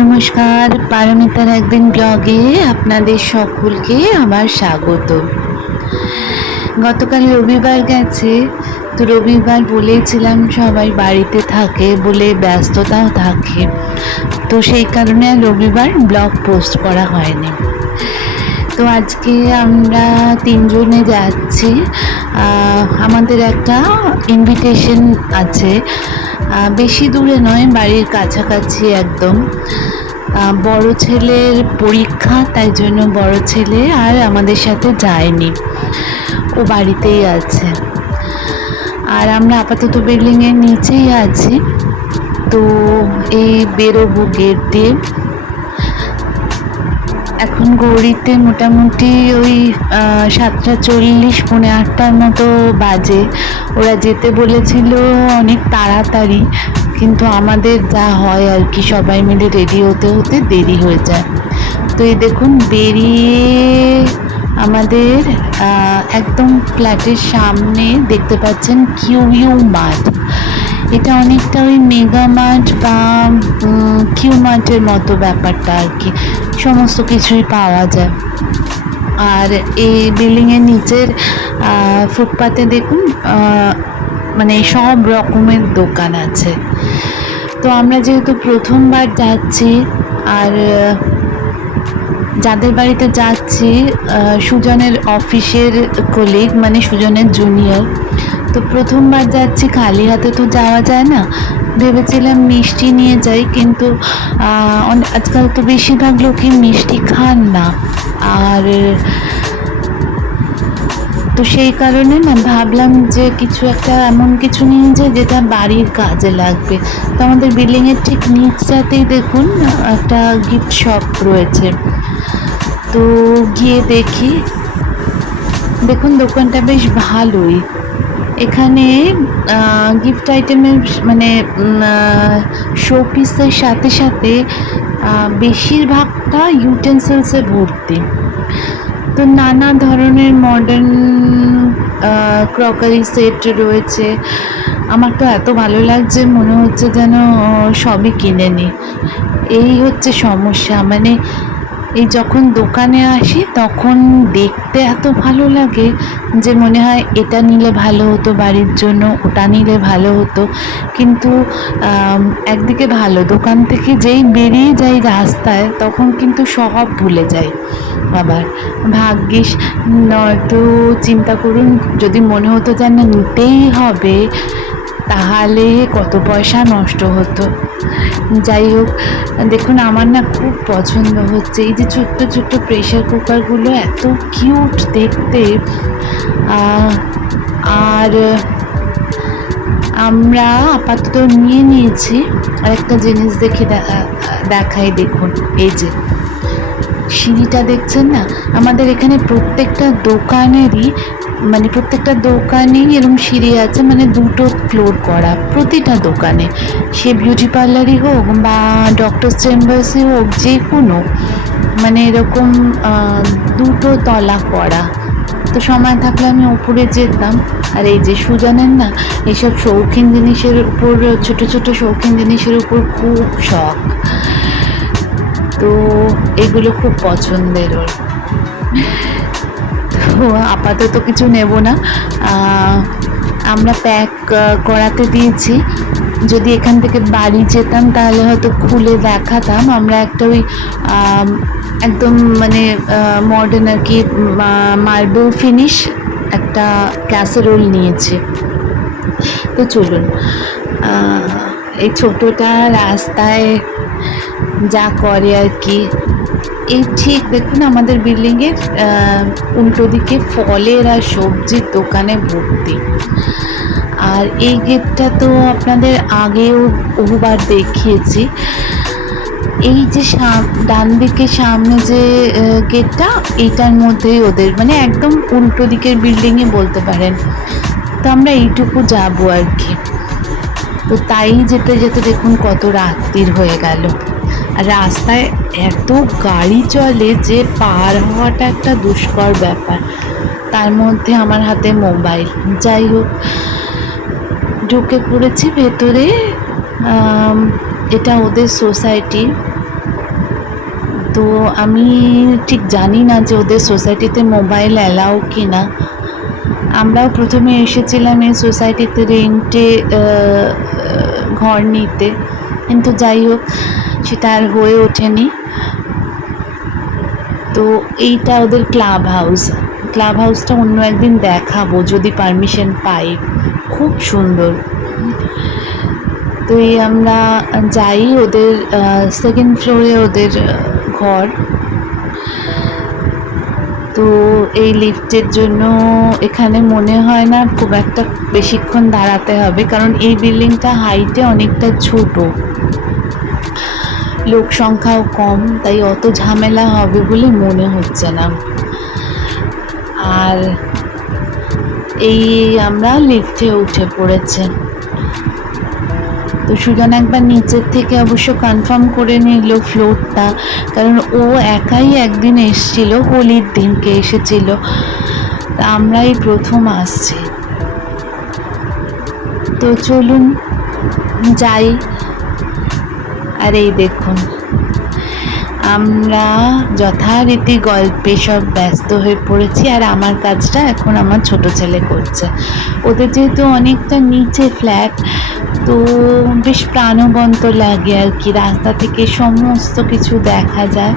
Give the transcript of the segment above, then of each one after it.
নমস্কার, পারমিতার একদিন ব্লগে আপনাদের সকলকে আবার স্বাগত। গতকাল রবিবার গেছে, তো রবিবার বলেছিলাম সবাই বাড়িতে থাকে বলে ব্যস্ততাও থাকে, তো সেই কারণে রবিবার ব্লগ পোস্ট করা হয়নি। তো আজকে আমরা তিনজনে যাচ্ছি, আমাদের একটা ইনভিটেশন আছে, বেশি দূরে নয়, বাড়ির কাছাকাছি একদম। বড় ছেলের পরীক্ষা, তাই জন্য বড় ছেলে আর আমাদের সাথে যায়নি, ও বাড়িতেই আছে। আর আমরা আপাতত বিল্ডিংয়ের নিচেই আছি, তো এই বেরোবো গেট দিয়ে। এখন ঘড়িতে মোটামুটি ওই 7:40 পৌনে 8টার মতো বাজে। ওরা যেতে বলেছিল অনেক তাড়াতাড়ি, কিন্তু আমাদের যা হয় আর কি, সবাই মিলে রেডি হতে হতে দেরি হয়ে যায়। তো এই দেখুন, বেরিয়ে আমাদের একদম ফ্ল্যাটের সামনে দেখতে পাচ্ছেন কিউ মার্ট। এটা অনেকটা ওই মেগা মার্ট বা কিউ মার্টের মতো ব্যাপারটা আর কি, সমস্ত কিছুই পাওয়া যায়। আর এই বিল্ডিংয়ের নিচের ফুটপাতে দেখুন মানে সব রকমের দোকান আছে। তো আমরা যেহেতু প্রথমবার যাচ্ছি, আর যাদের বাড়িতে যাচ্ছি সুজনের অফিসের কলিগ, মানে সুজনের জুনিয়র, তো প্রথমবার যাচ্ছি, খালি হাতে তো যাওয়া যায় না। ভেবেছিলাম মিষ্টি নিয়ে যাই, কিন্তু আজকাল তো বেশিরভাগ লোকই মিষ্টি খান না, আর তো সেই কারণে না ভাবলাম যে কিছু একটা এমন কিছু নিয়ে যাই যেটা বাড়ির কাজে লাগবে। তো আমাদের বিল্ডিংয়ের ঠিক নিচটাতেই দেখুন একটা গিফট শপ রয়েছে, তো গিয়ে দেখি। দেখুন দোকানটা বেশ ভালোই। এখানে গিফট আইটেমের মানে শো পিসের সাথে সাথে বেশিরভাগটা ইউটেন্সিলসে ভর্তি। তো নানা ধরনের মডার্ন ক্রকারি সেট রয়েছে। আমার তো এত ভালো লাগছে, মনে হচ্ছে যেন সবই কিনে নিই। এই হচ্ছে সমস্যা, মানে এই যখন দোকানে আসি তখন দেখতে এত ভালো লাগে যে মনে হয় এটা নিলে ভালো হতো বাড়ির জন্য, ওটা নিলে ভালো হতো। কিন্তু একদিকে ভালো, দোকান থেকে যেই বেরিয়ে যাই রাস্তায় তখন কিন্তু সব ভুলে যাই। আবার ভাগ্যিস, নয়তো চিন্তা করুন যদি মনে হতো যে না নিতেই হবে, তাহলে কত পয়সা নষ্ট হতো। যাই হোক, দেখুন আমার না খুব পছন্দ হচ্ছে এই যে ছোট্ট ছোট্ট প্রেশার কুকারগুলো, এত কিউট দেখতে। আর আমরা আপাতত নিয়ে নিয়েছি। আর একটা জিনিস দেখাই, দেখুন এই যে সিঁড়িটা দেখছেন না, আমাদের এখানে প্রত্যেকটা দোকানেরই এরকম সিঁড়ি আছে, মানে 2টো ফ্লোর করা প্রতিটা দোকানে, সে বিউটি পার্লারই হোক বা ডক্টর চেম্বার্সই হোক, যে কোনো মানে এরকম 2টো তলা করা। তো সময় থাকলে আমি উপরে যেতাম। আর এই যে সুজানের না এইসব শৌখিন জিনিসের উপর, ছোট ছোট শৌখিন জিনিসের উপর খুব শখ, তো এগুলো খুব পছন্দের ওর। তো আপাতত কিছু নেব না, আমরা প্যাক করাতে দিয়েছি। যদি এখান থেকে বাড়ি যেতাম তাহলে হয়তো খুলে দেখাতাম। আমরা একটা ওই একদম মানে মডার্ন আর কি মার্বেল ফিনিশ একটা ক্যাসেরোল নিয়েছি। তো চলুন, এই ছোটোটা রাস্তায় যা করে আর কি। এই ঠিক দেখুন আমাদের বিল্ডিংয়ের উল্টো দিকে ফলের আর সবজির দোকানে ভর্তি। আর এই গেটটা তো আপনাদের আগেও বহুবার দেখিয়েছি। এই যে ডান দিকে সামনে যে গেটটা, এইটার মধ্যেই ওদের, মানে একদম উল্টো দিকের বিল্ডিংয়ে বলতে পারেন। তো আমরা এইটুকু যাবো আর কি। তো তাই যেতে যেতে দেখুন কত রাত্রির হয়ে গেল। আর রাস্তায় এত গাড়ি চলে যে পার হওয়াটা একটা দুষ্কর ব্যাপার, তার মধ্যে আমার হাতে মোবাইল। যাই হোক, ঢুকে পড়েছি ভেতরে। এটা ওদের সোসাইটি। তো আমি ঠিক জানি না যে ওদের সোসাইটিতে মোবাইল অ্যালাউ কি না। আমরাও প্রথমে এসেছিলাম এই সোসাইটিতে রেন্টে ঘর নিতে, কিন্তু যাই হোক সেটা আর হয়ে ওঠেনি। তো এইটা ওদের ক্লাব হাউসটা অন্য একদিন দেখাবো যদি পারমিশন পাই, খুব সুন্দর। তো এই আমরা যাই ওদের সেকেন্ড ফ্লোরে ওদের ঘর। তো এই লিফটের জন্য এখানে মনে হয় না খুব একটা বেশিক্ষণ দাঁড়াতে হবে, কারণ এই বিল্ডিংটা হাইটে অনেকটা ছোট, লোক সংখ্যাও কম, তাই অত ঝামেলা হবে বলে মনে হচ্ছে না। আর এই আমরা লিফটে উঠে পড়েছে। তো সুজন একবার নিচের থেকে অবশ্য কনফার্ম করে নিল ফ্লোরটা, কারণ ও একাই একদিন এসেছিল, হোলির দিনকে এসেছিল, আমরাই প্রথম আসছি। তো চলুন যাই। আর এই দেখুন আমরা যথারীতি গল্পে সব ব্যস্ত হয়ে পড়েছি, আর আমার কাজটা এখন আমার ছোট ছেলে করছে। ওদের যেহেতু অনেকটা নিচে ফ্ল্যাট, তো বেশ প্রাণবন্ত লাগে আর কি, রাস্তা থেকে সমস্ত কিছু দেখা যায়।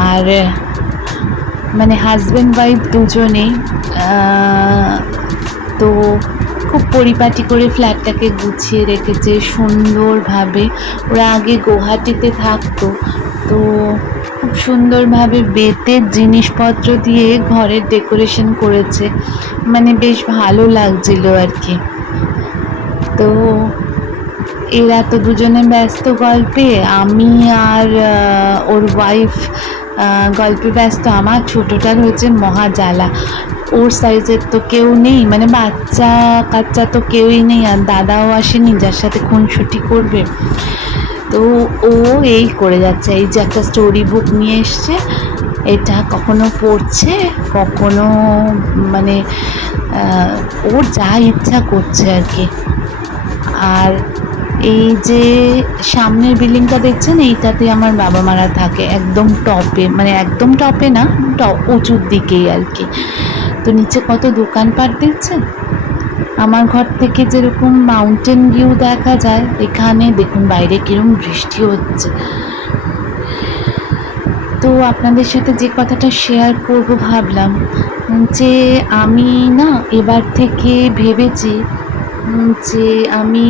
আর মানে হাজব্যান্ড ওয়াইফ দুজনেই, তো খুব পরিপাটি করে ফ্ল্যাটটাকে গুছিয়ে রেখেছে সুন্দরভাবে। ওরা আগে গুয়াহাটিতে থাকতো, তো খুব সুন্দরভাবে বেতের জিনিসপত্র দিয়ে ঘরের ডেকোরেশন করেছে, মানে বেশ ভালো লাগছিল আর কি। তো এরা তো দুজনে ব্যস্ত গল্পে, আমি আর ওর ওয়াইফ গল্পে ব্যস্ত। আমার ছোটোটার হয়েছে মহা জ্বালা, ওর সাইজের তো কেউ নেই, মানে বাচ্চা কাচ্চা তো কেউই নেই, আর দাদাও আসেনি যার সাথে খুনসুটি করবে। তো ও এই করে যাচ্ছে, এই যে একটা স্টোরি বুক নিয়ে এসছে, এটা কখনো পড়ছে, কখনো মানে ওর যা ইচ্ছা করছে আর কি। আর এই যে সামনের বিল্ডিংটা দেখছেন, এইটাতে আমার বাবা মারা থাকে, একদম টপে, মানে একদম টপে না, উঁচুর দিকেই আর কি। তো নিচে কত দোকানপাট দেখছেন, আমার ঘর থেকে যেরকম মাউন্টেন ভিউ দেখা যায়, এখানে দেখুন বাইরে কিরকম বৃষ্টি হচ্ছে। তো আপনাদের সাথে যে কথাটা শেয়ার করব ভাবলাম, যে আমি না এবার থেকে ভেবেছি যে আমি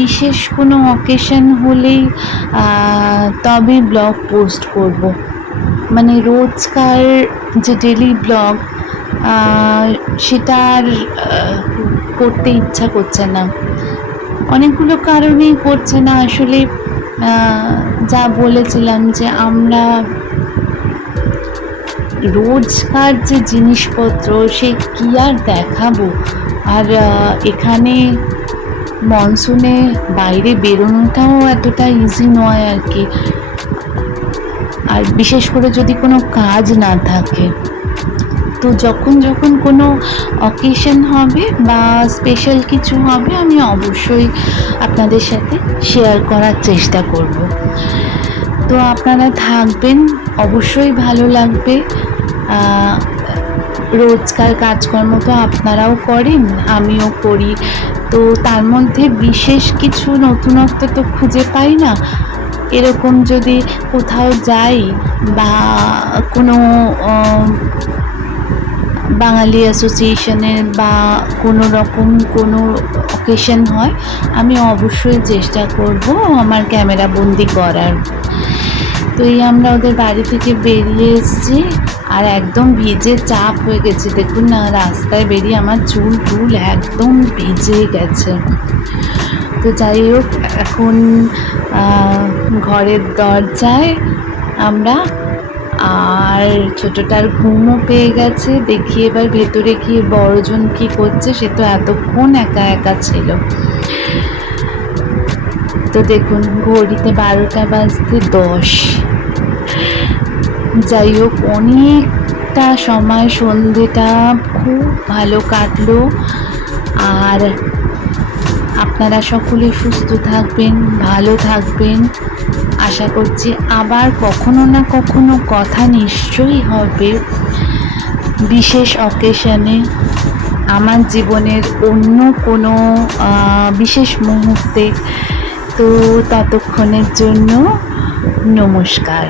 বিশেষ কোনো অকেশন হলেই তবে ব্লগ পোস্ট করব। মানে রোজকার যে ডেলি ব্লগ, সেটা আর করতে ইচ্ছা করছে না, অনেকগুলো কারণেই করছে না আসলে। যা বলেছিলাম যে আমরা রোজকার যে জিনিসপত্র সে কি আর দেখাবো। আর এখানে মনসুনে বাইরে বেরোনোটাও এতটা ইজি নয় আর কি, আর বিশেষ করে যদি কোনো কাজ না থাকে। তো যখন যখন কোনো অকেশন হবে বা স্পেশাল কিছু হবে, আমি অবশ্যই আপনাদের সাথে শেয়ার করার চেষ্টা করব। তো আপনারা থাকবেন, অবশ্যই ভালো লাগবে। রোজকার কাজকর্ম তো আপনারাও করেন, আমিও করি, তো তার মধ্যে বিশেষ কিছু নতুনত্ব তো খুঁজে পাই না। এরকম যদি কোথাও যাই বা কোনো বাঙালি অ্যাসোসিয়েশনের বা কোনো রকম কোনো অকেশন হয়, আমি অবশ্যই চেষ্টা করব আমার ক্যামেরা বন্দি করার। তো এই আমরা ওদের বাড়ি থেকে বেরিয়ে এসেছি, আর একদম ভিজে চাপ হয়ে গেছে, দেখুন না রাস্তায় বেরিয়ে আমার চুল টুল একদম ভিজে গেছে। তো যাই হোক, এখন ঘরের দরজায় আমরা, আর ছোটটার ঘুমও পেয়ে গেছে, দেখি এবার ভেতরে গিয়ে বড়জন কি করছে, সে তো এতক্ষণ একা একা ছিল। তো দেখুন ঘড়িতে 12টা বাজতে 10। যাই হোক, অনেকটা সময় সন্ধেটা খুব ভালো কাটলো। আর আপনারা সকলে সুস্থ থাকবেন, ভালো থাকবেন। আশা করছি আবার কখনো না কখনো কথা নিশ্চয়ই হবে বিশেষ অকেশনে, আমার জীবনের অন্য কোনো বিশেষ মুহূর্তে। তো ততক্ষণের জন্য নমস্কার।